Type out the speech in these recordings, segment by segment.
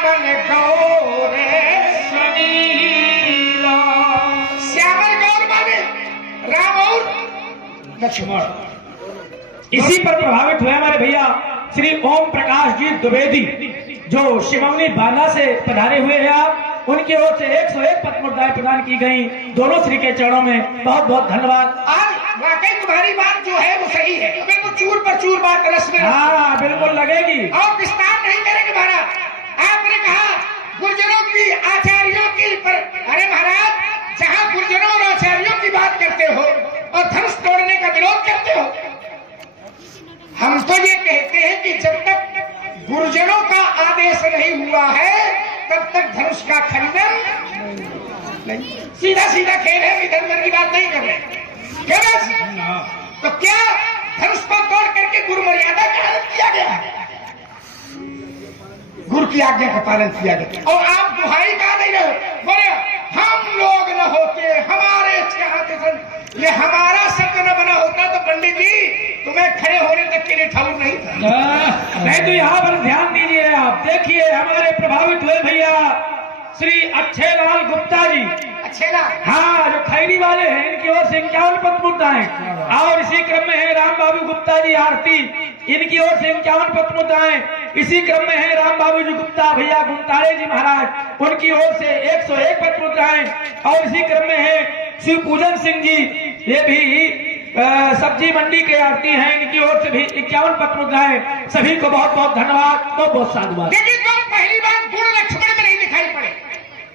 श्यामल गौर सनीला। श्यामल गौर माने राम और लक्ष्मण। इसी पर प्रभावित हुए हमारे भैया श्री ओम प्रकाश जी द्विवेदी, जो शिवमनी बांदा से पधारे हुए हैं आप, उनकी ओर से 101 पद्मोत्ताएं प्रदान की गई। दोनों श्री के चरणों में बहुत बहुत धन्यवाद। आज वाकई तुम्हारी बात जो है वो सही है, बिल्कुल चूर पर चूर बात रस में। हाँ बिल्कुल लगेगी और विस्तार नहीं करेंगे महाराज। आपने कहा गुर्जरों की आचार्यों की, पर अरे महाराज जहाँ गुर्जरों और आचार्यों की बात करते हो और धनुष तोड़ने का विरोध करते हो, हम तो ये कहते हैं कि जब तक गुरुजनों का आदेश नहीं हुआ है तब तक धनुष का खंडन नहीं। सीधा सीधा खेल है, इधर उधर की बात नहीं कर रहे। क्या बस? तो क्या धनुष को तोड़ करके गुरु मर्यादा का पालन किया गया, गुरु की आज्ञा का पालन किया गया। और आप दुहाई गा नहीं रहे, बोले हम लोग न होते हमारे चाहते थे, ये हमारा शब्द न बना होता तो पंडित जी तुम्हें खड़े होने तक के लिए ठाकुर नहीं था। नहीं तो यहाँ पर ध्यान दीजिए, आप देखिए हमारे प्रभावित हुए भैया श्री अक्षय लाल गुप्ता जी। अच्छे ना? हाँ, जो खैरी वाले हैं, इनकी ओर से 51 पद्मोत्ताएं। और इसी क्रम में है राम बाबू गुप्ता जी आरती, इनकी ओर से 51 पद्मोत्ताएं। इसी क्रम में है राम बाबू जी गुप्ता भैया गुमतारे जी महाराज, उनकी ओर से 101 पद्मोत्ताएं। और इसी क्रम में है शिव पूजन सिंह जी, ये भी सब्जी मंडी के आरती हैं, इनकी ओर से भी 51 पद्मोत्ताएं। सभी को बहुत बहुत धन्यवाद, बहुत बहुत साधुवाद। देखिए तो पहली बार गुरु लक्ष्मण में नहीं दिखाई पड़े,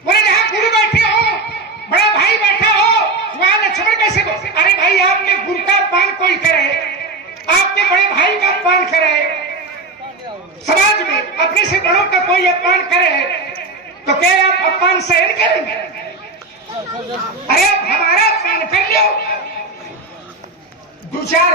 बोले जहाँ गुरु बैठे हो, बड़ा भाई बैठा हो, वहाँ लक्ष्मण कैसे हो? अरे भाई आपके गुरु का अपमान कोई करे, आपके बड़े भाई का अपमान करे, समाज में अपने से बड़ों का कोई अपमान करे तो क्या आप अपमान सहन करेंगे? अरे आप हमारा अपमान कर लो, दो चार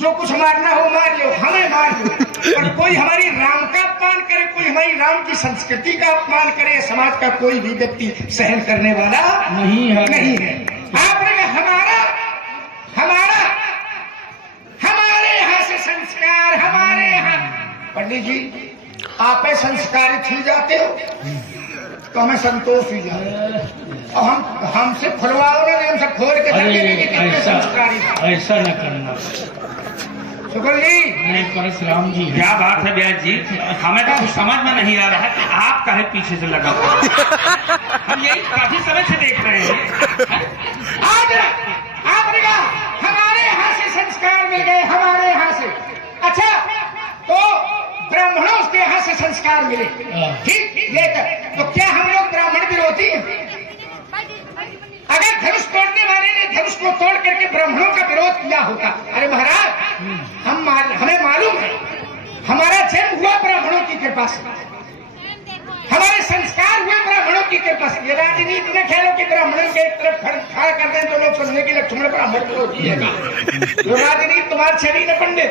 जो कुछ मारना हो मार लो, हमें मार लो, और कोई हमारी राम का अपमान करे, कोई हमारी राम की संस्कृति का अपमान करे, समाज का कोई भी व्यक्ति सहन करने वाला नहीं है। आपने कहा हमारे यहाँ से संस्कार, हमारे यहाँ। पंडित जी आप संस्कारित ही जाते हो तो हमें संतोष ही जाए, और हमसे खुलवाओ ना, हमसे खोल के ऐसा न करना। शुक्र जी नहीं परशुराम जी, क्या बात है व्यास जी, हमें तो कुछ समझ में नहीं आ रहा है कि आप काहे पीछे से लगा हुआ है। हम यही काफी समय से देख रहे हैं। आज आपने कहा हमारे यहाँ से संस्कार मिल गए, हमारे यहाँ से। अच्छा तो ब्राह्मणों के यहाँ से संस्कार मिले, ठीक लेकर, तो क्या हम लोग ब्राह्मण विरोधी हैं? अगर धनुष तोड़ने वाले ने धनुष को तोड़ करके ब्राह्मणों का विरोध किया होता, अरे महाराज हमें मालूम है हमारा जन्म हुआ ब्राह्मणों की कृपा से, हमारे संस्कार हुए ब्राह्मणों की कृपा से। ये राजनीति में खेलो कि ब्राह्मणों के एक तरफ खड़ा कर दें तो लोग समझने की लक्ष्मण ब्राह्मण विरोधी है। जो राजनीति तुम्हारे शरीर है पंडित।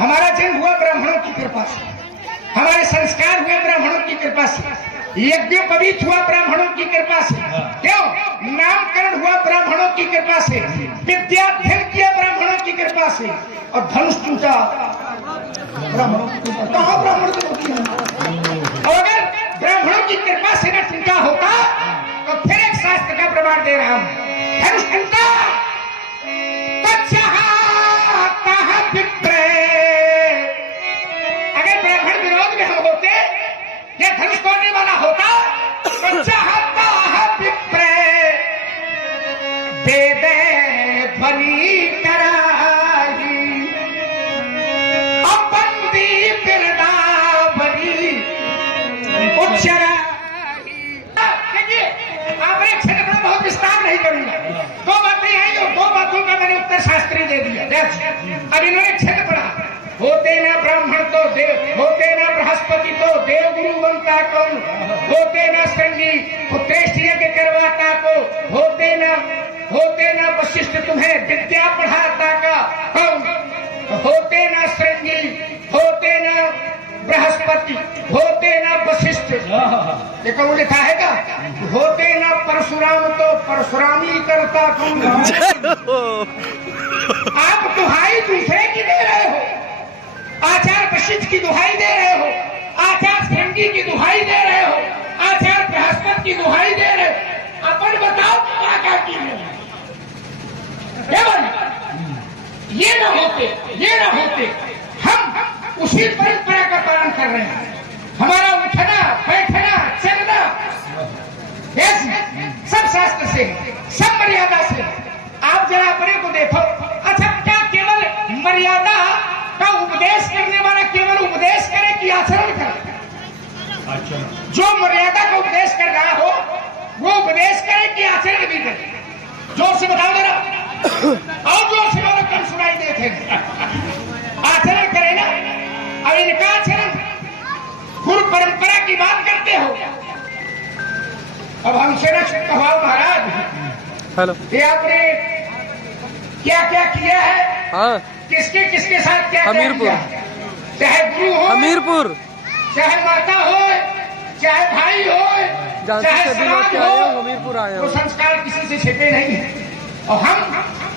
हमारा जन्म हुआ ब्राह्मणों की कृपा से, हमारे संस्कार हुए ब्राह्मणों की कृपा से, यज्ञोपवीत हुआ ब्राह्मणों की कृपा से, क्यों नामकरण हुआ ब्राह्मणों की कृपा से, विद्याध्ययन किया ब्राह्मणों की कृपा से, और धनुष टूटा ब्राह्मणों की कृपा। कहाँ ब्राह्मण की होती है? और अगर ब्राह्मणों की कृपा से न टूटा होता तो फिर एक शास्त्र का प्रमाण दे रहा हूं, धनुष टूटा तो चाहता है विप्र। अगर ब्राह्मण विरोध में हम होते या धनुष तोड़ने वाला होता तो चाहता है विप्र दे दे ध्वनि कराई, अपंदी बिरदावली उच्चराई। देखिए आपने क्षेत्र में बहुत विस्तार नहीं करूंगा, दो बातें आई और दो बातों का मैंने उत्तर शास्त्री दे दिया। अब इन्होंने क्षेत्र पढ़ा, होते ना ब्राह्मण तो देव, होते ना बृहस्पति तो देव गुरु बनता कौन, होते ना श्रृंगी उत्कृष्ट यज्ञ करवाता को, होते ना वशिष्ठ तुम्हें विद्या पढ़ाता का कौन, होते ना श्रृंगी, होते ना बृहस्पति, होते ना वशिष्ठ। ये कौन लिखा है का? होते ना परशुराम तो परशुरामी करता कौन। आप दुहाई दूसरे की दे रहे हो, आचार्य वशिष्ठ की दुहाई दे रहे हो, आचार्य जानकी की दुहाई दे रहे हो, आचार्य बृहस्पति की दुहाई दे रहे हो, अपन बताओ क्या की ये न होते हम उसी परंपरा का पालन कर रहे हैं। हमारा उठना बैठना चलना सब शास्त्र से, सब मर्यादा से। आप जरा अपने को देखो। अच्छा, क्या केवल मर्यादा का उपदेश करने वाला केवल उपदेश करे कि आचरण करे? अच्छा, जो मर्यादा का उपदेश कर रहा हो वो उपदेश करे कि आचरण भी करे? जोर से बताओ जरा, और जोर से बोलो, कम सुनाई देते। आचरण करे ना। और इनका आचरण गुरु परंपरा की बात करते हो। अब हमसे न कहो महाराज, हेलो, ये आपने क्या क्या किया है? हाँ, किसके साथ क्या हमीरपुर। किया? चाहे गुरु हो, हमीरपुर, चाहे माता हो, चाहे भाई हो, जानते चाहे सभी लोग समाज क्या आए हो, हो, हमीरपुर आए वो हो। संस्कार किसी से छिपे नहीं है। और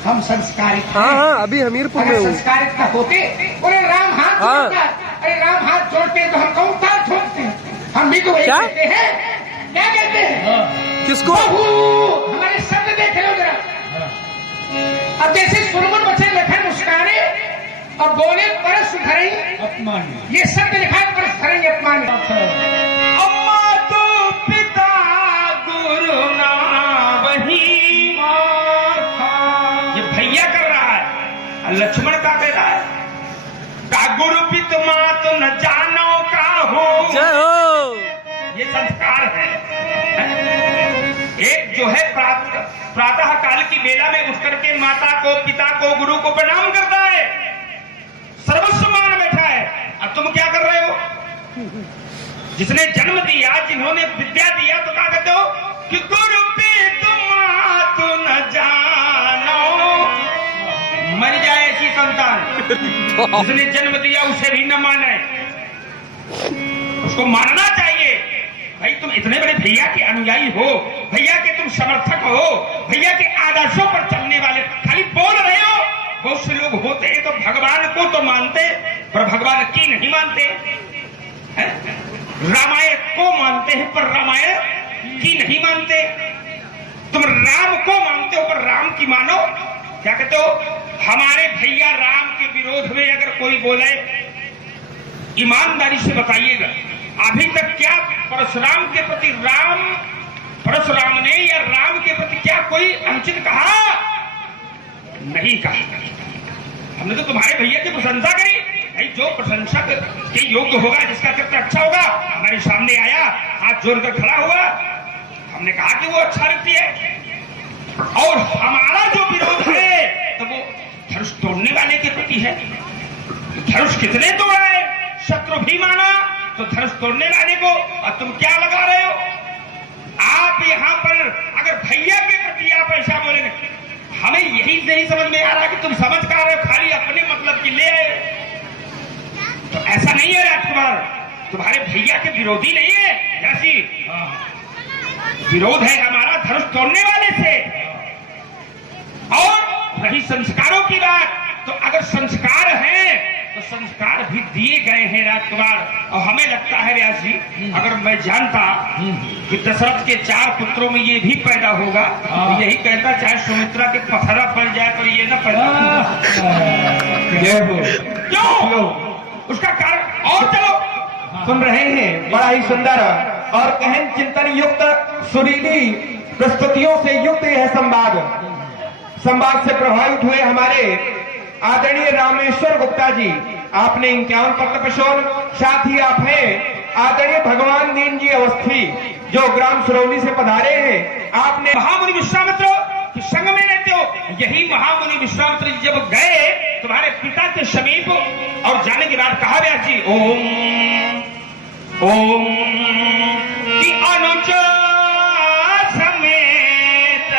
हम संस्कारित हैं। हाँ हाँ, अभी हमीरपुर में अगर हूँ। संस्कारित का होते, बोले राम हाथ हाँ। जोड़ता है। अरे राम हाथ जोड़ते हैं तो हम कौन तार छोड़ते हैं? हम भी तो वही क्या? कहते हैं। क्या कहते हैं? किसको? बहू, हमारे शब्द देख लो जरा। अब जैसे सुरमन बच्चे लिखे मुस्काने और बोले परस धरई, अपमान ये शब्द लिखा है परस धरई अपमान। अम्मा तो पिता गुरु ना वही। ये भैया कर रहा है और लक्ष्मण का कह रहा है का गुरु पित मात न जानो का हो। जय हो। ये संस्कार है। एक जो है प्रातः काल की बेला में उठ करके माता को, पिता को, गुरु को प्रणाम करता है, सर्वस्व मान बैठा है। अब तुम क्या कर रहे हो? जिसने जन्म दिया, जिन्होंने विद्या दिया, तो क्या कहते हो कि गुरु पित मात न जानो। मर जाए ऐसी संतान। जिसने जन्म दिया उसे भी न माने, उसको मानना चाहिए। भाई तुम इतने बड़े भैया के अनुयायी हो, भैया के तुम समर्थक हो, भैया के आदर्शों पर चलने वाले, खाली बोल रहे हो। बहुत से लोग होते हैं तो भगवान को तो मानते पर भगवान की नहीं मानते, रामायण को मानते हैं पर रामायण की नहीं मानते। तुम राम को मानते हो पर राम की मानो। क्या कहते हो? हमारे भैया राम के विरोध में अगर कोई बोले, ईमानदारी से बताइएगा, अभी तक क्या परशुराम के प्रति परशुराम ने या राम के प्रति क्या कोई अनुचित कहा? नहीं कहा। हमने तो तुम्हारे भैया की प्रशंसा करी। भाई जो प्रशंसा के योग्य होगा, जिसका चरित्र अच्छा होगा, हमारे सामने आया, हाथ जोड़कर खड़ा हुआ, हमने कहा कि वो अच्छा व्यक्ति है। और हमारा जो विरोध है तो वो धनुष तोड़ने वाले के प्रति है। धनुष कितने तोड़ा है? शत्रु भी माना तो धनुष तोड़ने वाले को। और तुम क्या लगा रहे हो? आप यहाँ पर अगर भैया के प्रति आप ऐसा बोलेंगे, हमें यही नहीं समझ में आ रहा कि तुम समझ कर रहे हो, खाली अपने मतलब की ले आए। तो ऐसा नहीं है राजकुमार, तुम्हारे भैया के विरोधी नहीं है। जैसी विरोध है हमारा धनुष तोड़ने वाले से। और रही संस्कारों की बात, तो अगर संस्कार हैं तो संस्कार भी दिए गए हैं राजकुमार। और हमें लगता है व्यास जी, अगर मैं जानता कि दशरथ के 4 पुत्रों में ये भी पैदा होगा तो यही कहता, चाहे सुमित्रा के पथरा पड़ जाए पर ये न पैदा क्यों? उसका कारण। और चलो सुन रहे हैं, बड़ा ही सुंदर और गहन चिंतन युक्त, सुरीली प्रस्तुतियों से युक्त यह संवाद से प्रभावित हुए हमारे आदरणीय रामेश्वर गुप्ता जी। आपने 51 पत्र प्रशोन, साथ ही आप हैं आदरणीय भगवान दीन जी अवस्थी, जो ग्राम सुरौली से पधारे हैं। आपने महामुनि विश्वामित्र के संग में रहते हो। यही महामुनि विश्वामित्र जी जब गए तुम्हारे पिता के समीप, और जाने के बाद कहा व्यास जी, ओम की अनुज समेत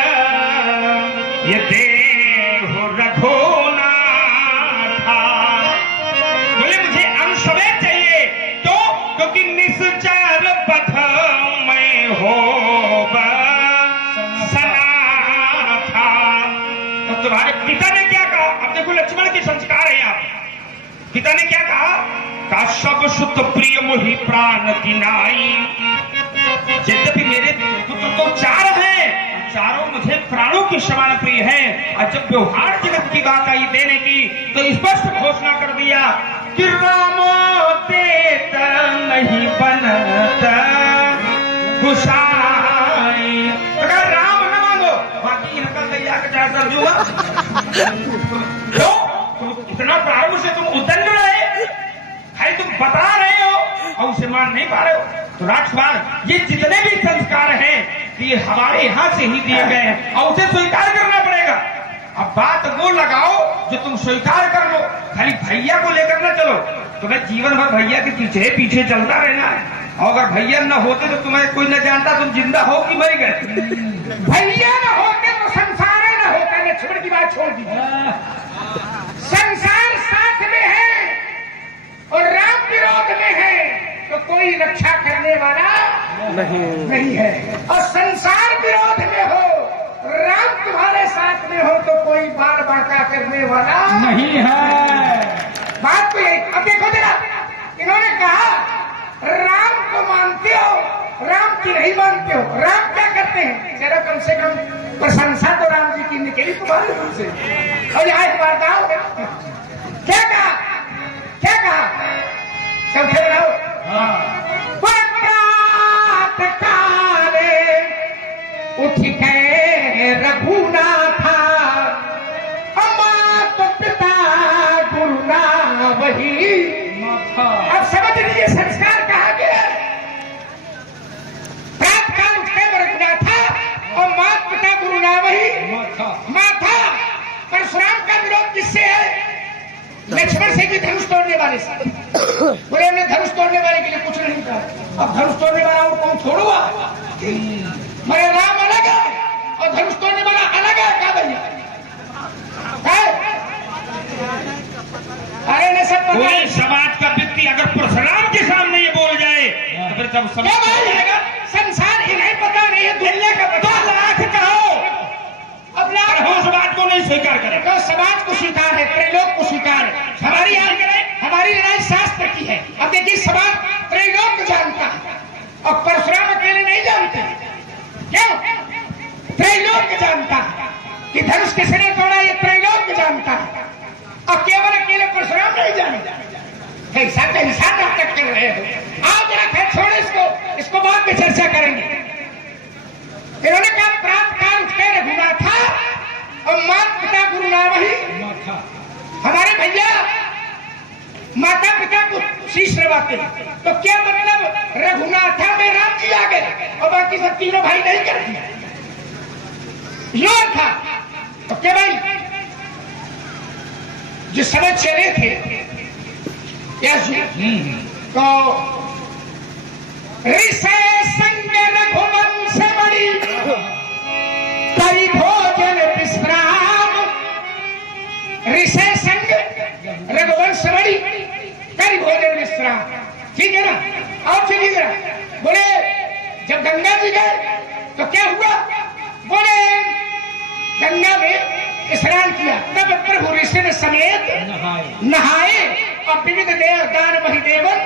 ये देह रघुनाथ। बोले मुझे अंश समेत चाहिए, तो क्योंकि निश्चर पथ में हो सना था। तो तुम्हारे पिता ने क्या कहा? अब देखो लक्ष्मण के संस्कार है यहाँ। पिता ने क्या कहा? का सब सुत प्रिय मोहि प्राण दिनाई। यद्यपि मेरे पुत्र तो 4 हैं, चारों मुझे प्राणों के समान प्रिय हैं, और जब व्यवहार जगत की बात आई देने की तो स्पष्ट घोषणा कर दिया कि रामो देत नहीं बनत गुसाई। अगर राम न मांगो बाकी इनका तैयार का चार दर्ज क्यों तुम इतना प्रारंभ से तुम उदंड रहे है, तुम बता रहे हो और उसे मान नहीं पा रहे हो। तो राष्ट्रवाद ये जितने भी संस्कार हैं ये हमारे यहाँ से ही दिए गए हैं और उसे स्वीकार करना पड़ेगा। अब बात वो लगाओ जो तुम स्वीकार कर लो, खाली भैया को लेकर ना चलो। तुम्हें जीवन भर भैया के पीछे पीछे चलता रहना है, और अगर भैया न होते तो तुम्हें कोई न जानता तुम जिंदा हो कि मर गए। भैया न होते तो संसार न होता। लक्ष्मण की बात छोड़ दी, संसार साथ में है और राम विरोध में है तो कोई रक्षा करने वाला नहीं है, और संसार विरोध में हो राम तुम्हारे साथ में हो तो कोई बार बांका करने वाला नहीं है। बात तो यही। अब देखो जरा, इन्होंने कहा राम को मानते हो, राम की नहीं मानते हो। राम क्या करते हैं, जरा कम से कम प्रशंसा तो राम जी की निकली तुम्हारे मुंह से। और यहाँ एक बार गाओ, क्या कहा, क्या कहा, सब खेल रहो। उठ के रघुनाथा अमात पिता गुरुना वही। अब समझ लीजिए संस्कार कहा गया। प्रात काल उठ के रघुनाथा और मात पिता गुरुना वही माथा। परशुराम का विरोध किससे है? लक्ष्मण से कि धनुष तोड़ने वाले से। बोले हमने धनुष तोड़ने वाले के लिए कुछ नहीं कहा। अब धनुष तोड़ने वाला और कौन छोड़ूगा? मेरे राम अलग है और धनुष तोड़ने वाला अलग है। क्या भैया अरे ने सब कोई समाज का व्यक्ति अगर परशुराम के सामने ये बोल जाए तो फिर जब क्या बोल जाएगा? संसार इन्हें पता नहीं है, दुनिया का पता। लाख कहो अब लाख हो समाज को नहीं स्वीकार करे तो समाज को स्वीकार है, त्रैलोक को स्वीकार है। हमारी लड़ाई शास्त्र की है। अब देखिए समाज त्रैलोक को जानता है और परशुराम अकेले नहीं जानते। क्यों? त्रैलोक जानता है कि धनुष किसने तोड़ा, ये त्रैलोक जानता है और केवल अकेले परशुराम नहीं जानता। कैसा कैसा नाटक कर रहे हो आप? जरा खैर छोड़ो इसको बाद में चर्चा करेंगे। इन्होंने कहा प्रात काल उठ के रघुनाथा और माता पिता गुरु नाम ही। हमारे भैया माता पिता को शीश नवाते तो क्या मतलब? रघुनाथा में राम जी आ गए और बाकी सब तीनों भाई नहीं कर दिया। यो था तो क्या भाई जिस समय चले थे तो ऋषि संग रघुवंश बड़ी करी भोजन विश्राम। ऋषि संग रघुवंश बड़ी करी भोजन विश्राम। ठीक है ना? और चलिए जरा बोले जब गंगा जी गए तो क्या हुआ? बोले गंगा में स्नान किया तब प्रभु ऋषि ने समेत नहाए और विविध देव दान महिदेवन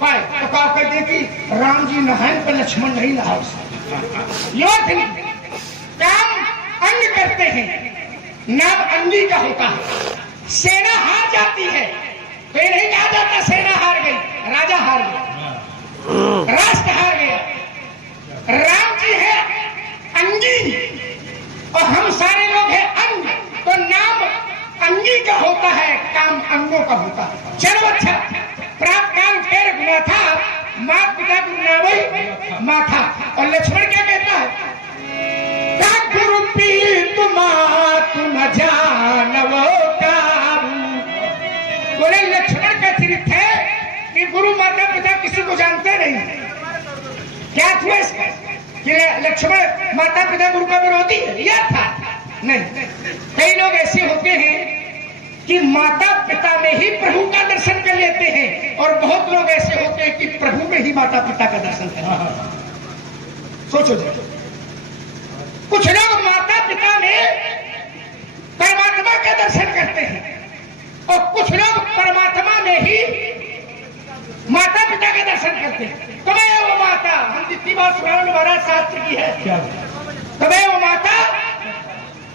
पाए। तो कहा कहते कि राम जी नहाए पर लक्ष्मण नहीं नहा। योद्ध काम अंग करते हैं, नाम अंगी का होता है। सेना हार जाती है तो ये नहीं कहा जाता सेना हार गई, राजा हार गया, राष्ट्र हार गया। राम जी है अंगी और हम सारे लोग हैं अंग, तो नाम अंगी का होता है, काम अंगों का होता है। चलो अच्छा, प्राप्त काल फिर गुनाथा माता पिता गुरु नावई माथा। और लक्ष्मण क्या कहता है? गुरु पीत मातु न जानवो काबू। बोले लक्ष्मण का चरित्र है कि गुरु माता पिता किसी को जानते नहीं। क्या था इसका कि लक्ष्मण माता पिता गुरु का विरोधी है? यह था नहीं। कई लोग ऐसे होते हैं कि माता पिता में ही प्रभु का दर्शन कर लेते हैं और बहुत लोग ऐसे होते हैं कि प्रभु में ही माता पिता का दर्शन करते हैं। सोचो जरा, कुछ लोग माता पिता में परमात्मा का दर्शन करते हैं और कुछ लोग परमात्मा में ही माता पिता का दर्शन करते हैं। तमेव माता, हम जितनी बार सुनाओ महाराज शास्त्र की है, तमेव माता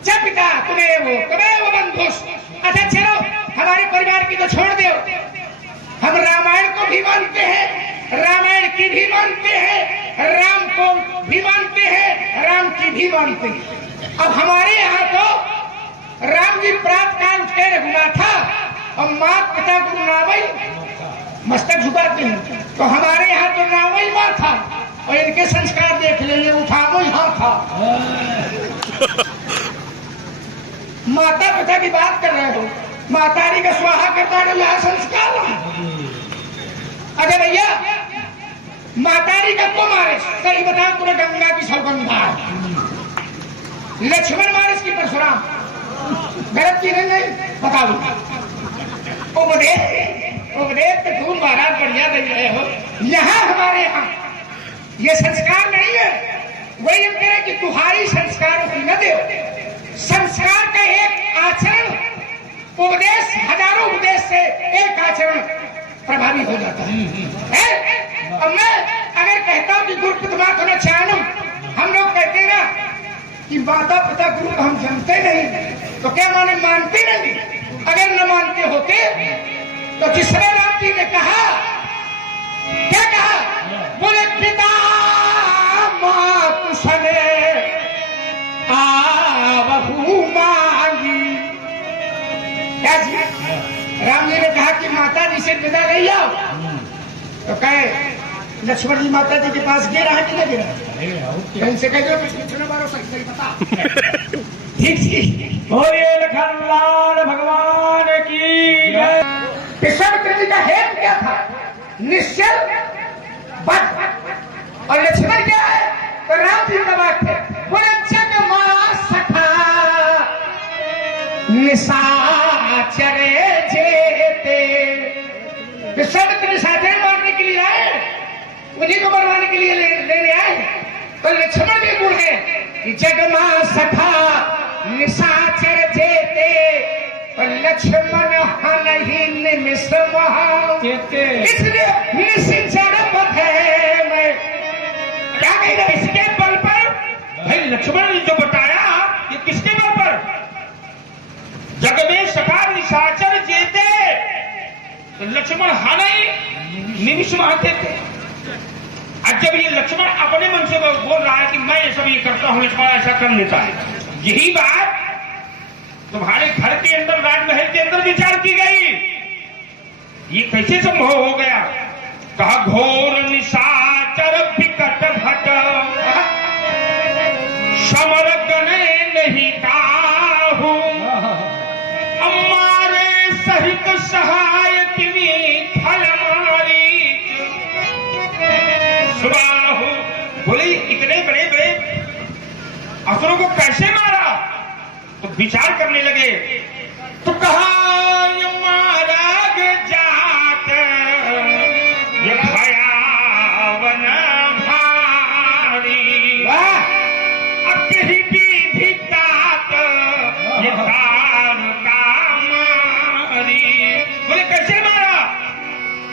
च पिता तमेव बंधुष। अच्छा चलो, हमारे परिवार की तो छोड़ दो, हम रामायण को भी मानते हैं, रामायण की भी मानते हैं, राम को भी मानते हैं, राम की भी मानते हैं। अब हमारे यहाँ तो राम जी प्रातः काल उठ के रघुनाथा और माता पिता को नावई मस्तक झुकाते हैं, तो हमारे यहाँ तो नावई माँ था और इनके संस्कार देख लेंगे, उठावो यहाँ था। माता पिता की बात कर रहे हो, मातारी का स्वाहा करता है यह संस्कार। अरे भैया मातारी का को मारे, सही बताओ तुम्हें गंगा की सौगंधा है, लक्ष्मण मारे की परशुराम, गलत की नहीं बताओ। उपदेश तो तुम महाराज बढ़िया दे रहे हो, यहाँ हमारे यहाँ ये संस्कार नहीं है। वही हम करें कि तुम्हारी संस्कारों की न दे, संस्कार का एक आचरण, उपदेश हजारों उपदेश से एक आचरण प्रभावी हो जाता है। अब मैं अगर कहता हूं कि गुरु पितमात होना चाहूं, हम लोग कहते हैं ना कि माता पिता गुरु को हम जानते नहीं, तो क्या माने मानते नहीं। अगर न मानते होते तो जिस समय राम जी ने कहा, क्या कहा, बोले पिता मातु सने आवहु मांगी। क्या जी, राम जी ने कहा कि माता जी से विदा नहीं आओ, तो कहे लक्ष्मण जी माता जी के पास गिरा है कि नहीं गिरा, इनसे कह दो कितने बार सही बता। ठीक ठीक, बोलिए लखनलाल भगवान की जय। विश्वामित्र जी का हेतु क्या था, निश्चल बद, और लक्ष्मण क्या है, तो राम जी का बात है, बोले जग मां सखा निशाचर जेते। विश्वामित्र निशाचर मारने के लिए आए, उन्हीं को मरवाने के लिए लेने आए, तो लक्ष्मण जी बोले कि जग मां सखा निशाचर जेते, और लक्ष्मण हनहि निमिष महा, इसलिए निश्चर पथ है। मैं क्या कह रहा, इसके बल पर भाई लक्ष्मण ने जो बताया ये किसके बल पर, जग में सखा निशाचर जेते, तो लक्ष्मण हानि निमिष महाते थे। आज जब ये लक्ष्मण अपने मन से बोल रहा है कि मैं ये सब ये करता हूं, लक्ष्मण ऐसा कर लेता है, यही बात तुम्हारे घर के अंदर, राजमहल के अंदर विचार की गई, ये कैसे संभव हो गया। कहा घोर निशाचर विकट भट समर गणे नहीं काहू, हमारे सहित सहाय किमी फल मारी सुबाहु। बोले इतने बड़े बड़े असुरों को कैसे मारा, तो विचार करने लगे, तो कहा मारा जात ये भयावन भारी, अब कहीं भी तात ये तार का मारी। बोले कैसे मारा,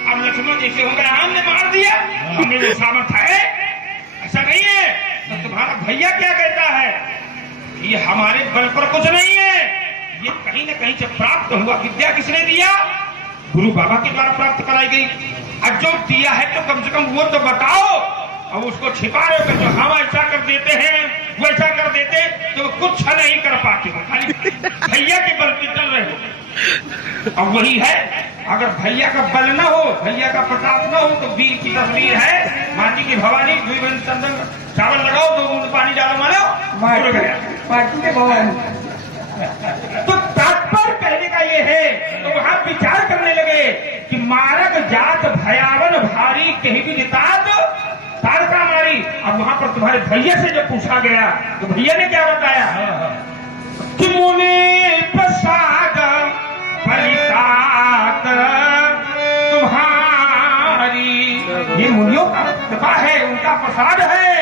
अब लक्ष्मण जैसे हो गया, हमने मार दिया, हमने वो सामर्थ्य है, ऐसा नहीं है। तो तुम्हारा भैया क्या कहता है, ये हमारे बल पर कुछ नहीं है, ये कहीं न कहीं से प्राप्त हुआ। विद्या किसने दिया, गुरु बाबा के द्वारा प्राप्त कराई गई। अब जो दिया है तो कम से कम वो तो बताओ, अब उसको छिपा रहे हो, जो हम ऐसा कर देते हैं वैसा कर देते, तो वो कुछ नहीं कर पाते, खाली भैया के बल पे चल रहे हो। अब वही है, अगर भैया का बल ना हो, भैया का प्रताप ना हो, तो वीर की तस्वीर है, माटी की भवानी, चंदन चावल लगाओ, 2 बूंद पानी डालो, मानो पार्टी के भवन। तो तात्पर्य कहने का ये है, तो वहां विचार करने लगे कि मारक जात भयावन भारी कहीं भी नितात तारका मारी। अब वहां पर तुम्हारे भैया से जब पूछा गया, तो भैया ने क्या बताया कि मुनि प्रसाद फलितात तुम्हारी, ये मुनियों का कृपा है, उनका प्रसाद है।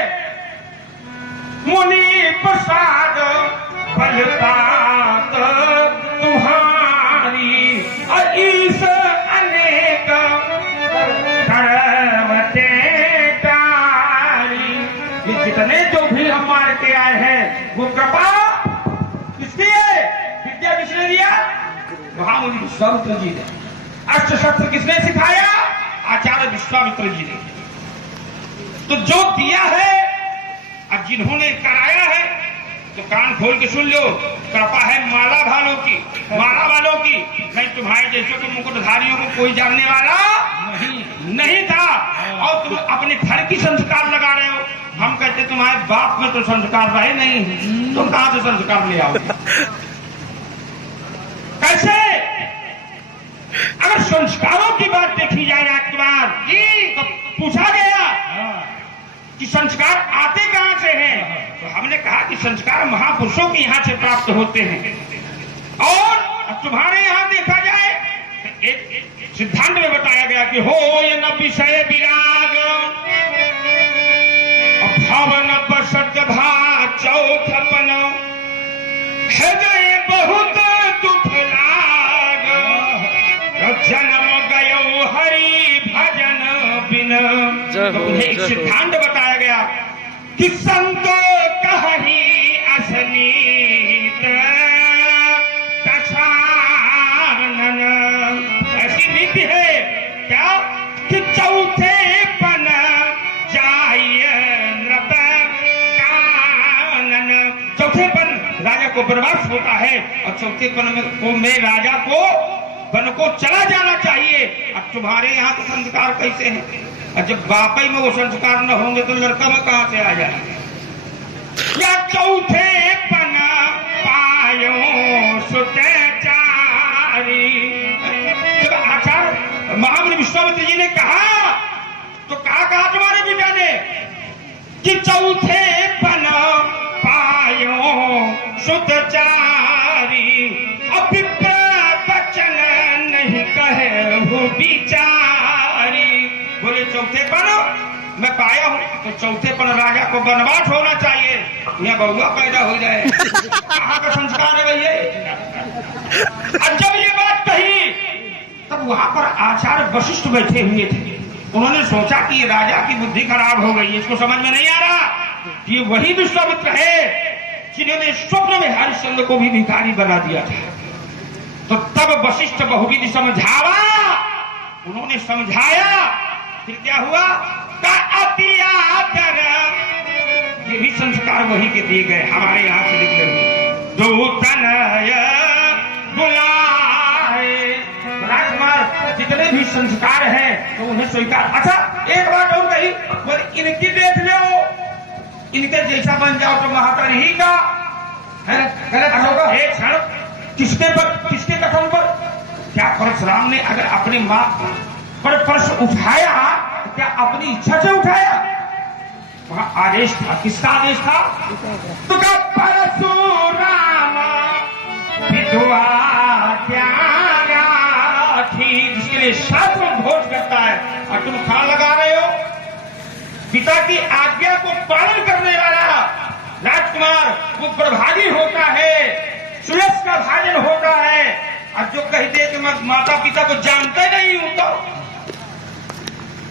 मुनि प्रसाद फलितात तुम्हारी, और ईश अनेक इतने जो भी हम मार के आए हैं वो कृपा किसकी है? विद्या किसने दिया? महामुनि विश्वामित्र जी ने। अस्त्र शस्त्र किसने सिखाया? आचार्य विश्वामित्र जी ने। तो जो दिया है अब जिन्होंने कराया है तो कान खोल के सुन लो, कृपा है माला वालों की, माला वालों की। नहीं तुम्हारे जैसे को मुकुटधारियों को कोई जानने वाला नहीं था। और तुम अपने घर की संस्कार लगा रहे हो। हम कहते तुम्हारे बाप में तो संस्कार रहे नहीं, तुम कहां से संस्कार ले आओगे? कैसे? अगर संस्कारों की बात देखी जाए राजकुमार जी, तो पूछा गया कि संस्कार आते कहां से हैं? तो हमने कहा कि संस्कार महापुरुषों के यहां से प्राप्त होते हैं। और अब तुम्हारे यहां देखा जाए तो एक सिद्धांत में बताया गया कि हो ये न विषय विराग भवन बसत भा चौथपन हृदय बहुत दुख लाग जन्म गयो हरि भजन बिन। तो उन्हें एक सिद्धांत बताया गया कि संतो कहि असनीत तसानन। ऐसी नीति है क्या कि चौथे पन जाय नृप कानन। चौथे पन राजा को वनवास होता है और चौथे पन में राजा को वन को चला जाना चाहिए। अब तुम्हारे यहाँ तो संस्कार कैसे हैं? और जब वाकई में वो संस्कार न होंगे तो लड़का में कहां से आ जाए? या चौथे पन पायो सुचारी। जब आचार्य महामुनि विश्वामित्र जी ने कहा तो कहा तुम्हारे बेटा ने कि चौथे पन पायो सुचारी। अब वचन नहीं कहे वो बिचारी। बोले चौथे पन मैं पाया हूं तो चौथे पन राजा को वनवास होना चाहिए, यहाँ बउआ पैदा हो जाए। कहाँ का संस्कार है भैया? अब जब ये बात कही तब वहां पर आचार्य वशिष्ठ बैठे हुए थे। उन्होंने सोचा कि ये राजा की बुद्धि खराब हो गई, इसको समझ में नहीं आ रहा ये वही विश्वामित्र है जिन्होंने स्वप्न में हरिश्चंद्र को भी भिखारी बना दिया था। तो तब वशिष्ठ बहुविधि समझावा, उन्होंने समझाया। फिर क्या हुआ? का अति आदर। ये भी संस्कार वही के दिए गए, हमारे यहाँ से निकले हुए। दो तनय बुलाए। राजकुमार जितने भी संस्कार हैं तो उन्हें स्वीकार। अच्छा एक बात और कही, बोले इनकी देख लो, इनके जैसा बन जाओ तो महाता नहीं का है। होगा एक क्षण किसके कथन पर? क्या परशुराम ने अगर अपनी मां पर प्रश्न उठाया तो क्या अपनी इच्छा से उठाया? वहां आदेश था। किसका आदेश था? तो क्या परशुराम विधवा त्यागा थी, जिसके लिए शास्त्र घोष करता है और तुम खा लगा रहे हो। पिता की आज्ञा को पालन करने वाला राजकुमार वो प्रभागी होता है, सुयश का भाजन होता है। और जो कहते कि मैं माता पिता को जानते नहीं हूं तो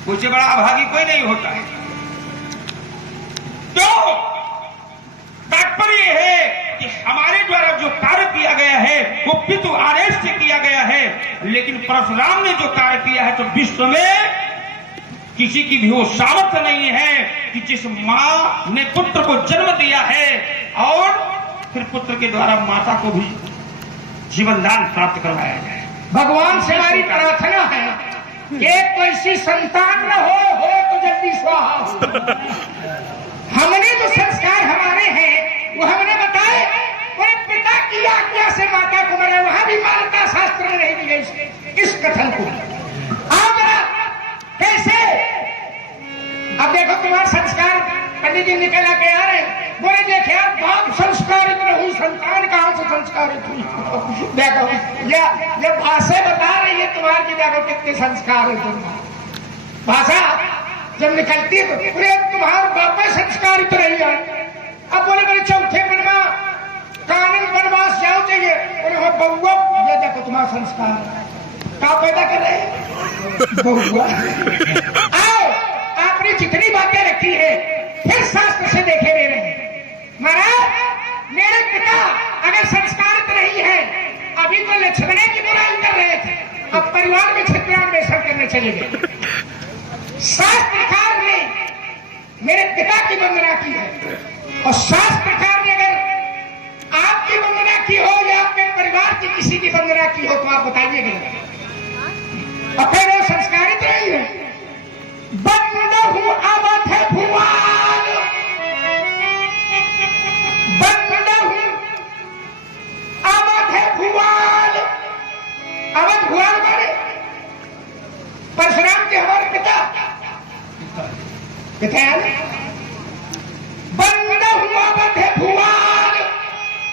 उससे बड़ा अभागी कोई नहीं होता है। तो तात्पर्य है कि हमारे द्वारा जो कार्य किया गया है वो पितु आदेश से किया गया है, लेकिन परशुराम ने जो कार्य किया है तो विश्व में किसी की भी वो सामर्थ्य नहीं है कि जिस मां ने पुत्र को जन्म दिया है और फिर पुत्र के द्वारा माता को भी जीवन दान प्राप्त करवाया जाए। भगवान से हमारी प्रार्थना है कि एक ऐसी संतान न हो तो जल्दी स्वाहा हो। हमने जो संस्कार हमारे हैं वो हमने बताए, और पिता की आज्ञा से माता को मरे, वहां भी मानता शास्त्र ने नहीं दिया इस कथन को। कैसे? अब देखो तुम्हारा संस्कार पंडित जी निकल के आ रहे, बोले देखे आप बाप संस्कारित रहूं, संतान कहां से संस्कारित हुई? देखो ये भाषा बता रही है तुम्हारी, देखो कितने संस्कार है तुम। भाषा जब निकलती है तो पूरे तुम्हारे बाप संस्कारित रही है। अब बोले चौथे पनमा कानून वनवास जाओ चाहिए, बोले हो बउआ, ये देखो तुम्हारा संस्कार क्या पैदा कर रहे हैं बउआ। आओ आपने जितनी बातें रखी है फिर शास्त्र से देखें। महाराज मेरे पिता अगर संस्कारित नहीं है, अभी तो लक्ष्मण की बुराई कर रहे थे, अब परिवार में छित्रान्वेषण करने चले गए। शास्त्रकार ने मेरे पिता की वंदना की है, और शास्त्रकार ने अगर आपकी वंदना की हो या आपके परिवार की किसी की वंदना की हो तो आप बताइएगा। और फिर वो संस्कारित नहीं है। बंद हूं अवध भुवाल, बंद हूं अवध भुवाल। अवध भुवाल माने परशुराम के हमारे पिता है ना। बंद हूं अवध भुवाल,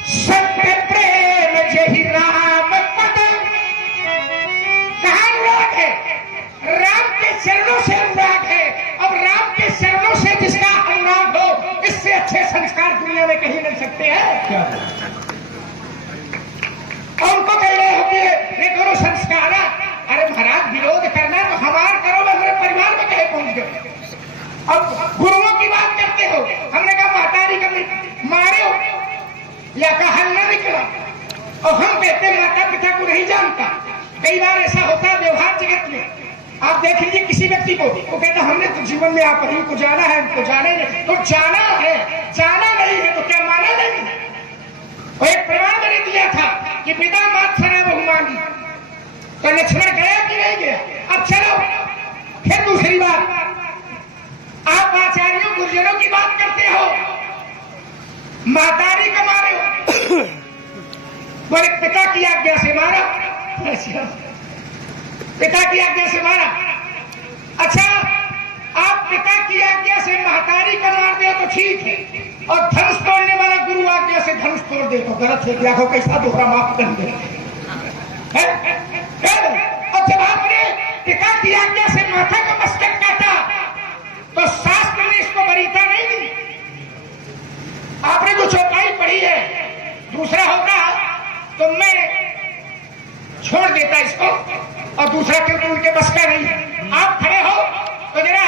सत्य प्रेम जहि राम पद। कहां अनुराग है? राम के चरणों से अनुराग है। अब राम के चरणों से जिसका अनुराग हो, इससे अच्छे संस्कार दुनिया में कहीं मिल सकते हैं। और उनको कह रहे हो कि ये करो संस्कार। अरे महाराज विरोध करना तो हमार करो, हमारे परिवार में कहीं पहुंच गए। अब गुरुओं की बात करते हो, हमने कहा महतारी का मारे हो या का हल न निकला, और हम कहते माता पिता को नहीं जानता। कई बार ऐसा होता है व्यवहार जगत में। आप देख लीजिए किसी व्यक्ति को, वो कहता हमने तो जीवन में आप ही को जाना है, इनको जाने नहीं। तो जाना है, जाना नहीं है तो क्या माना नहीं? वो एक प्रमाण मैंने दिया था कि पिता मात सना बहु मांगी, तो लक्ष्मण गया कि नहीं गया? अब चलो फिर दूसरी बात, आप आचार्यों गुरुजनों की बात करते हो, मातारी का मारे हो, बोले पिता की आज्ञा से मारा। पिता की आज्ञा से मारा। अच्छा, आप पिता की आज्ञा से महतारी का मार दे तो ठीक है, और धनुष तोड़ने वाला गुरु आज्ञा से धनुष तोड़ दे तो गलत है। देखो कैसा दोहरा माफ कर दे। और जब आपने पिता की आज्ञा से माथा का मस्तक काटा तो शास्त्र ने इसको वरीयता नहीं दी। आपने जो चौपाई पढ़ी है, दूसरा होता तो मैं छोड़ देता इसको, और दूसरा क्योंकि उनके बस का नहीं है। आप खड़े हो तो जरा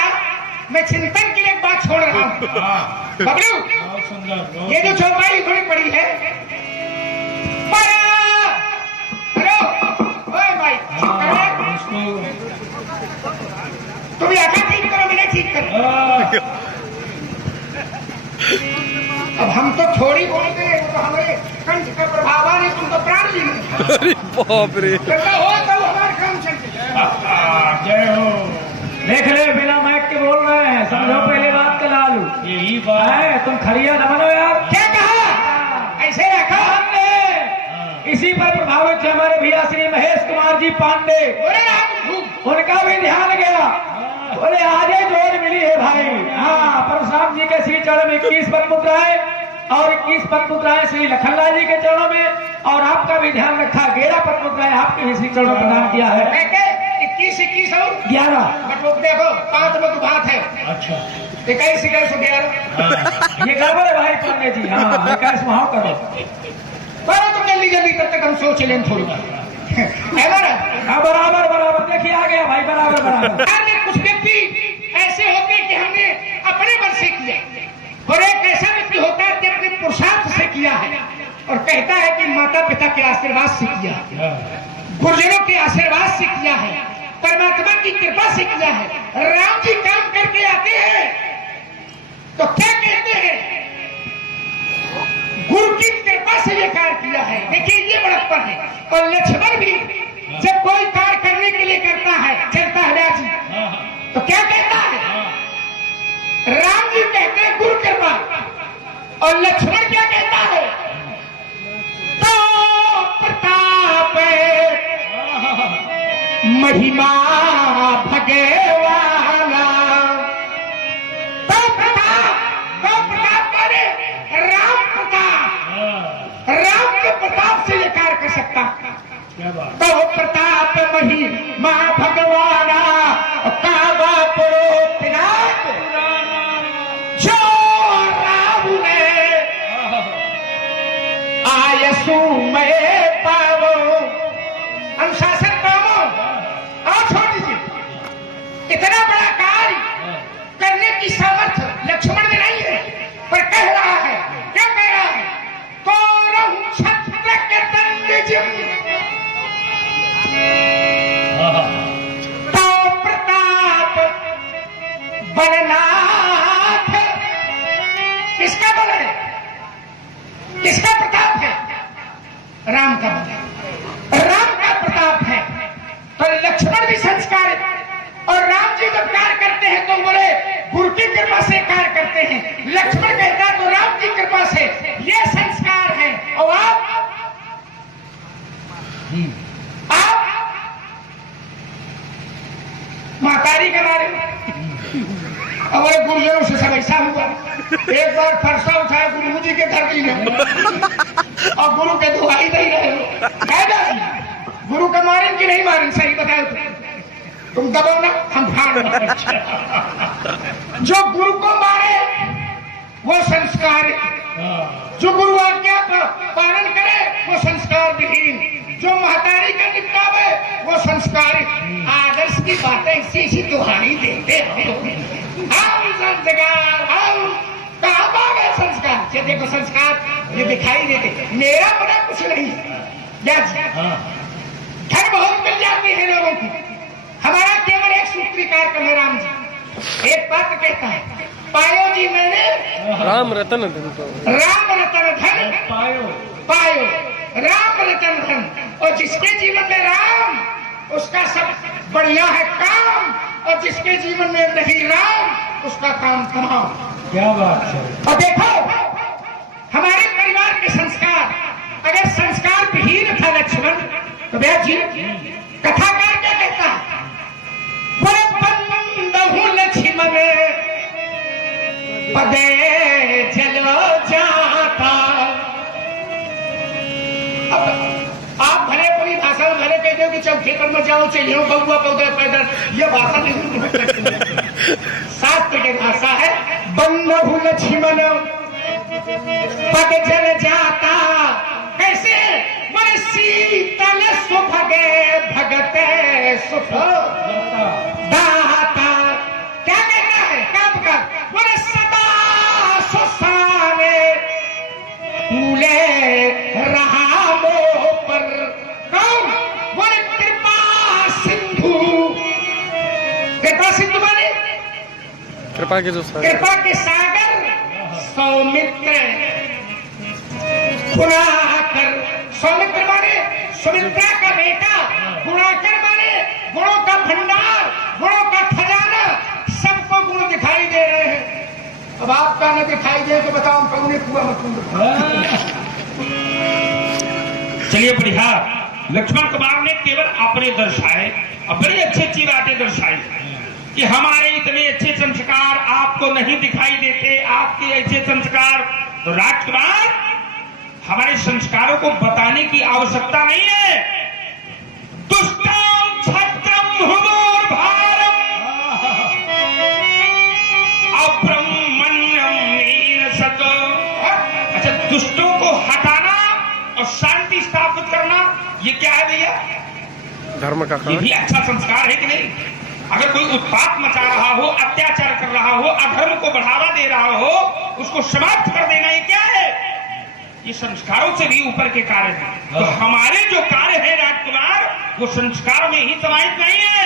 मैं चिंतन के लिए एक बात छोड़ रहा हूं। बबलू, ये जो चौपाई थोड़ी पड़ी है, तुम आखा ठीक करो, मैंने ठीक करो। अब हम तो थोड़ी बोलते हैं, तो हमारे कंठ का प्रभाव नहीं, तुम तो प्राण ली। अरे बाप रे, हो तो हमारे काम चलते। जय हो। देख ले, बिना माइक के बोल रहे हैं, समझो पहले बात का लालू। यही बात है, तुम खड़िया न बनो यार। क्या कहा? ऐसे रखा हमने इसी पर प्रभावित थे हमारे भैया श्री महेश कुमार जी पांडे, उनका भी ध्यान गया। बोले आधे जोड़ मिली है भाई। हाँ, परशुराम जी के श्री चरण में 21 पद मुद्राएं और 21 पद मुद्राएं श्री लखनलाल जी के चरणों में, और आपका भी ध्यान रखा 11 पद मुद्राएं आपके भी श्री चरणों प्रदान किया है। 21, 21 और 11। मतलब देखो 5 लोग बात है। अच्छा, 21, 11 ये गड़बड़ है भाई पांडे जी। हाँ, 21 वहां करो। तो जल्दी जल्दी, तब तक हम सोच लें थोड़ी। बराबर बराबर, देखिए आ गया भाई, बराबर बराबर। कुछ व्यक्ति ऐसे होते हैं कि हमने अपने बल से किया, और एक ऐसा व्यक्ति होता है कि अपने पुरुषार्थ से किया है, और कहता है कि माता पिता के आशीर्वाद से किया है, गुरुजनों के आशीर्वाद से किया है, परमात्मा की कृपा से किया है। राम जी काम करके आते हैं तो क्या कहते हैं? गुरु की कृपा से ये कार्य किया है। देखिए ये बड़प्पन है। और लक्ष्मण भी जब कोई कार्य करने के लिए करता है, चलता है व्यास जी, तो क्या कहता है? राम जी कहते हैं गुरु कृपा, और लक्ष्मण क्या कहता है? तो प्रताप महिमा भगवाना। तो प्रताप माने राम प्रताप, राम के प्रताप से ये कार्य कर सकता। तो प्रताप महिमा भगवाना, काबा पुरोपिनाथ, जो राम ने आयसु में पावो। अनुशासन पावो, और छोड़ दीजिए। इतना बड़ा कार्य करने की सामर्थ्य लक्ष्मण में नहीं है, पर कह रहा है, क्या बलनाथ। किसका बल है, किसका प्रताप है? राम का बल है, राम का प्रताप है। तो लक्ष्मण भी संस्कार, और राम जी जब कार्य करते हैं तो बोले गुरु की कृपा से कार्य करते हैं। लक्ष्मण कहता है तो राम की कृपा से, ये संस्कार है। और आप महतारी के बारे में अब गुरुजनों से सब ऐसा हुआ। एक बार फरसा उठाया गुरु जी के घर की और गुरु के दुआई नहीं रहे। गुरु का मारें कि नहीं मारें, सही बताओ तुम दबो ना, हम फाड़। जो गुरु को मारे वो संस्कार, जो गुरु आज्ञा का पालन करे वो संस्कार विहीन, जो महतारी का निपटावे वो संस्कार। आदर्श की बातें इसी दुहाई देते हम संस्कार, हम कहाँ पावे संस्कार। ये देखो संस्कार ये दिखाई देते, मेरा बड़ा कुछ नहीं। धन बहुत मिल जाती है लोगों की, हमारा केवल एक सूत्रीकार का है राम जी। एक बात कहता है, पायो जी मैंने राम रतन धन, राम रतन धन पायो, राम रतन धन। और जिसके जीवन में राम, उसका सब बढ़िया है काम, और जिसके जीवन में नहीं राम, उसका काम तमाम। क्या बात है। और देखो हमारे परिवार के संस्कार, अगर संस्कार विहीन था लक्ष्मण, तो व्यास जी कथाकार क्या कहता है, बोले बंदहु लक्ष्मण पदे चलो जाता। आप भले पूरी भाषा में भले कहते हो कि चौथे पर में जाओ, चाहिए बउआ पौधे पैदल, ये भाषा नहीं, शास्त्र की भाषा है। बंदहु लक्ष्मण पद जल जाता, कैसे मन शीतल सुभगे भगते सुख दाता। क्या कहना है, कब का बोले सदा सुसाने फूले रहा मोह पर। कौन बोले कृपा सिंधु, कृपा सिंधु माने कृपा के जो कृपा के सागर सौमित्र गुणाकर। सौमित्र माने सुमित्रा का बेटा, गुणाकर माने गुणों का भंडार, गुणों का खजाना। सबको गुण दिखाई दे रहे हैं। अब आपका न दिखाई दे तो बताओ कौन ने कुआ मत। चलिए बढ़िया, लक्ष्मण कुमार ने केवल अपने दर्शाए और बड़ी अच्छी बातें दर्शाई कि हमारे इतने अच्छे संस्कार आपको नहीं दिखाई देते, आपके ऐसे संस्कार। तो राजकुमार, हमारे संस्कारों को बताने की आवश्यकता नहीं है। दुष्टम छत्रम हुमोर भारम अब्रह्मण्यम नीन सत। अच्छा, दुष्टों को हटाना और शांति स्थापित करना, ये क्या है भैया? धर्म का ये भी अच्छा संस्कार है कि नहीं? अगर कोई उत्पात मचा रहा हो, अत्याचार कर रहा हो, अधर्म को बढ़ावा दे रहा हो, उसको समाप्त कर देना, ये क्या है? ये संस्कारों से भी ऊपर के कार्य हैं। तो हमारे जो कार्य है राजकुमार, वो संस्कारों में ही समाहित नहीं है।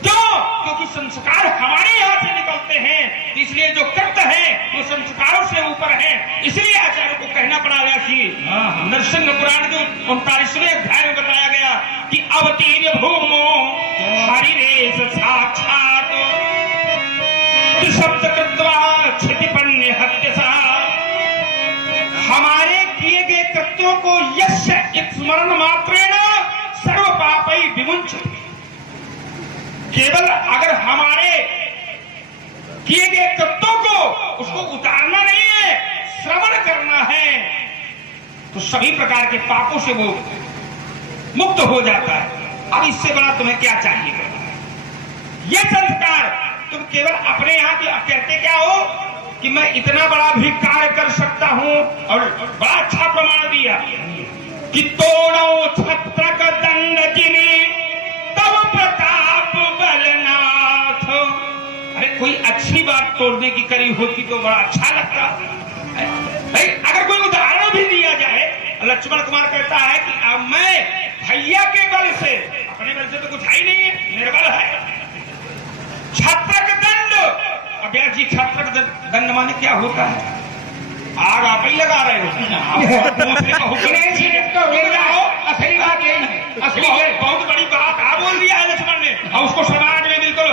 क्यों? क्योंकि संस्कार हमारे यहाँ से निकलते हैं, इसलिए जो कृत्य है वो संस्कारों से ऊपर है। इसलिए आचार्य को कहना पड़ा गया कि नरसिंह पुराण के 39वें अध्याय में बताया गया कि अवतीर्य भूमो हरिरेश साक्षात शब्द कृत्वा क्षतिपन्य हत्यसा। हमारे किए गए कृत्यों को यस्य स्मरण मात्रेण सर्व पापै विमुंचति। केवल अगर हमारे किए गए कृत्यों को, उसको उतारना नहीं है, श्रवण करना है, तो सभी प्रकार के पापों से वो मुक्त हो जाता है। अब इससे बड़ा तुम्हें क्या चाहिए? ये संस्कार तुम केवल अपने यहाँ के कहते क्या हो कि मैं इतना बड़ा भी कार्य कर सकता हूं, और बड़ा अच्छा प्रमाण दिया कि तोड़ो छत्रक दंड जिनी तब प्रताप बलनाथ। अरे कोई अच्छी बात तोड़ने की करी होती तो बड़ा अच्छा लगता। अगर कोई उदाहरण भी दिया जाए, लक्ष्मण कुमार कहता है कि अब मैं भैया के बल से, अपने बल से तो कुछ है ही नहीं है, मेरे बल है, छत्रक जी छात्र दंड माने क्या होता है? आग आप ही लगा रहे हो। दूसरे को हुक्म जाओ। असली बात यही है, असली बहुत बड़ी बात आप बोल दिया है लक्ष्मण ने, और उसको समाज में बिल्कुल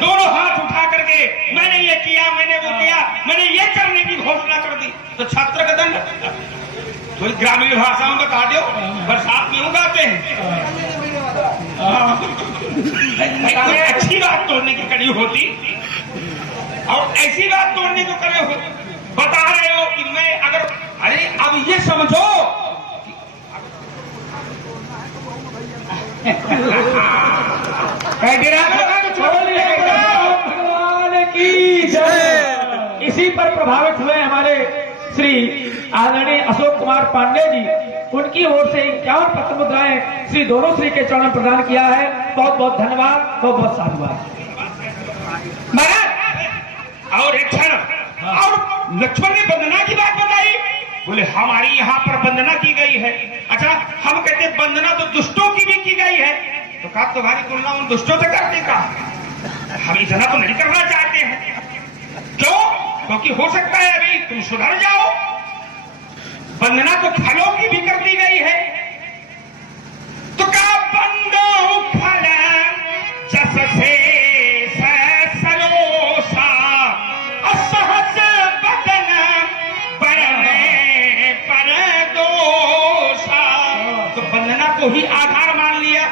दोनों हाथ उठा करके मैंने ये किया, मैंने वो किया, मैंने ये करने की घोषणा कर दी। तो छात्र का दंड तो ग्रामीण भाषा में बता दो, बरसात में उगाते हैं। कोई अच्छी बात तोड़ने की कड़ी होती और ऐसी बात तोड़ने को करे हो, बता रहे हो कि मैं अगर, अरे अब ये समझो भगवान की जय। इसी पर प्रभावित हुए हमारे श्री आदरणीय अशोक कुमार पांडे जी, उनकी ओर से 51 पत्र मुद्राएं श्री दोनों श्री के चरण प्रदान किया है। बहुत बहुत धन्यवाद, बहुत बहुत साधुवाद। महाराज और एक क्षण, और लक्ष्मण ने वंदना की बात बताई, बोले हमारी यहाँ पर वंदना की गई है। अच्छा, हम कहते वंदना तो दुष्टों की भी की गई है, तो कहा तुम्हारी तुलना उन दुष्टों से करने का, हम इतना तो नहीं करना चाहते हैं। क्यों? क्योंकि हो सकता है अभी तुम सुधर जाओ। वंदना तो फलों की भी कर दी गई है, तो कहा बंदो फल जस से सरोसा असहज बदन बरने पर दोषा। तो वंदना को ही आधार मान लिया,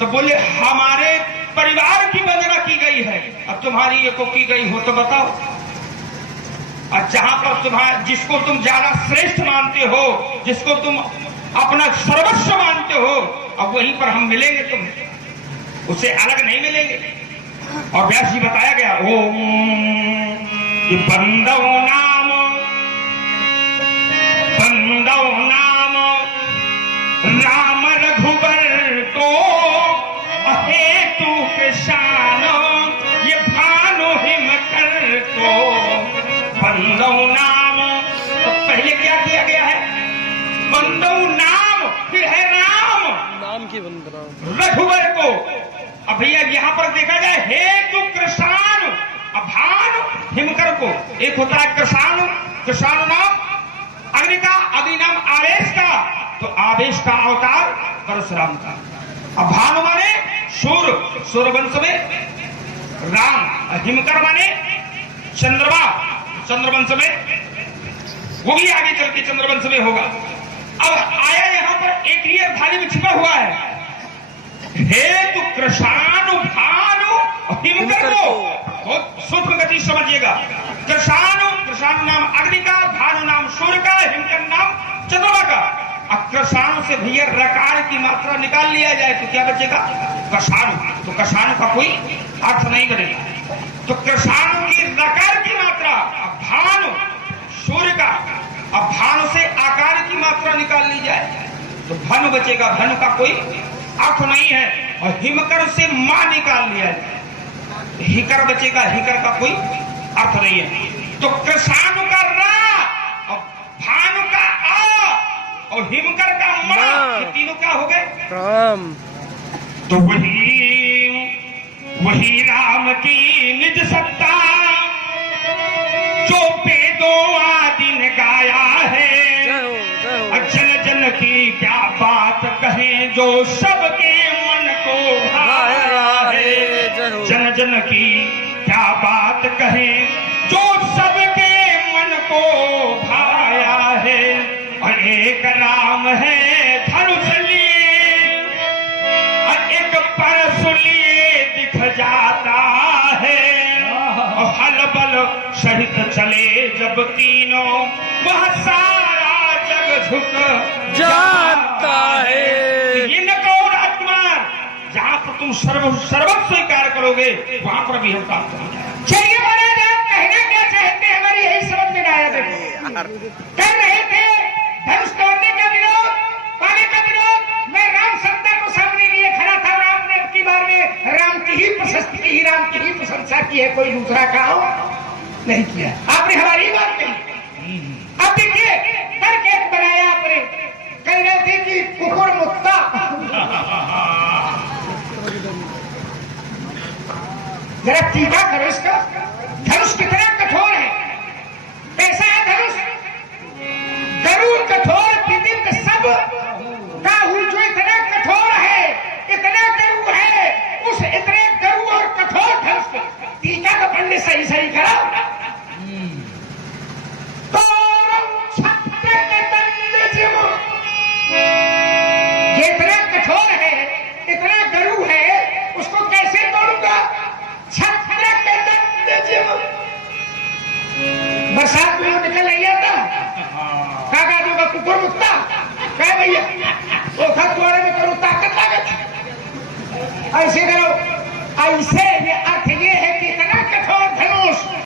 तो बोले हमारे परिवार की वंदना की गई है, अब तुम्हारी ये को की गई हो तो बताओ। और जहां पर तुम्हारा, जिसको तुम ज्यादा श्रेष्ठ मानते हो, जिसको तुम अपना सर्वस्व मानते हो, अब वहीं पर हम मिलेंगे, तुम उससे अलग नहीं मिलेंगे। और व्यास जी बताया गया, ओम बंदव नाम राम रघुबर को हेतु कृष्ण ये भानु हिमकर को बंदव नाम। तो पहले क्या किया गया है? बंदव नाम, फिर है राम, नाम की वंदना। रघुवर को। अब भैया यहाँ पर देखा जाए हेतु कृषाणु, भानु हिमकर को। एक होता है कृषाणु, कृषाणु नाम अग्नि का, अग्नि नाम आवेश का, तो आवेश का अवतार परशुराम का। अब भानु माने सूर्य, सूर्यवंश में राम, हिमकर माने चंद्रमा, चंद्रवंश में, वो भी आगे चल के चंद्रवंश में होगा। अब आया यहाँ पर एक ही थाली में छिपा हुआ है, हेतु कृषाणु भानु हिमकर को। बहुत सूक्ष्म गति समझिएगा। कृषाणु, कृषाणु नाम अग्नि का, भानु नाम सूर्य का, हिमकर नाम चंद्रमा का। अब कृषाणु से भैया रकार की मात्रा निकाल लिया जाए तो क्या बचेगा? कृषाणु। तो कृषाणु का कोई अर्थ नहीं बनेगा। तो कृषाणु की रकार की मात्रा, भानु सूर्य का, अब भानु से आकार की मात्रा निकाल ली जाए तो भानु बचेगा, भानु का कोई अर्थ नहीं है। और हिमकर से मां निकाल लिया जाए, हिकर बचेगा, हिकर का कोई अर्थ नहीं है। तो कृषाणु का रा, और भानु का आ, और हिमकर का मां, ये तीनों क्या हो गए? राम। तो वही राम की निज सत्ता जो वेदों आदि ने गाया है। जन जन की क्या बात कहें जो सबके मन को भाया है। जन जन की क्या बात कहें जो सबके मन को भाया है। और एक राम है धनुष लिए, और एक परश लिए दिख जाता है। और हल बल सहित चले जब तीनों, वह सारा जग झुक जाता है। ये न कहो राजकुमार, जहां पर तुम सर्वस्व स्वीकार करोगे वहां पर भी हम प्राप्त हो जाएगा। चलिए महाराज, आप कहना क्या चाहते हैं? हमारी यही समझ में आया। देखो कर रहे थे धनुष तोड़ने का विरोध, पाने का विरोध। मैं राम सत्ता को सामने लिए खड़ा था और आपने की बार में राम की ही प्रशस्ति की, राम की ही प्रशंसा की है, कोई दूसरा का नहीं किया। आपने हमारी बात कही। अब देखिए तर्क एक बनाया आपने, कह रहे थे कि कुकुर मुक्ता। जरा टीका करो इसका। कठोर विदित सब काहू जो इतना कठोर है, इतना गरु है, उस इतने गरु और कठोर धनुष को टीका का पढ़ने सही सही करा। ये इतना कठोर है, इतना गरु है, उसको कैसे तोड़ूंगा? छत्र के दंड जिम। बरसात में वो निकल नहीं आता, कागा दूंगा कुकुर मुक्ता कह भैया वो खत तुम्हारे में करो ताकत ताकत ऐसे करो। ऐसे ये अर्थ ये है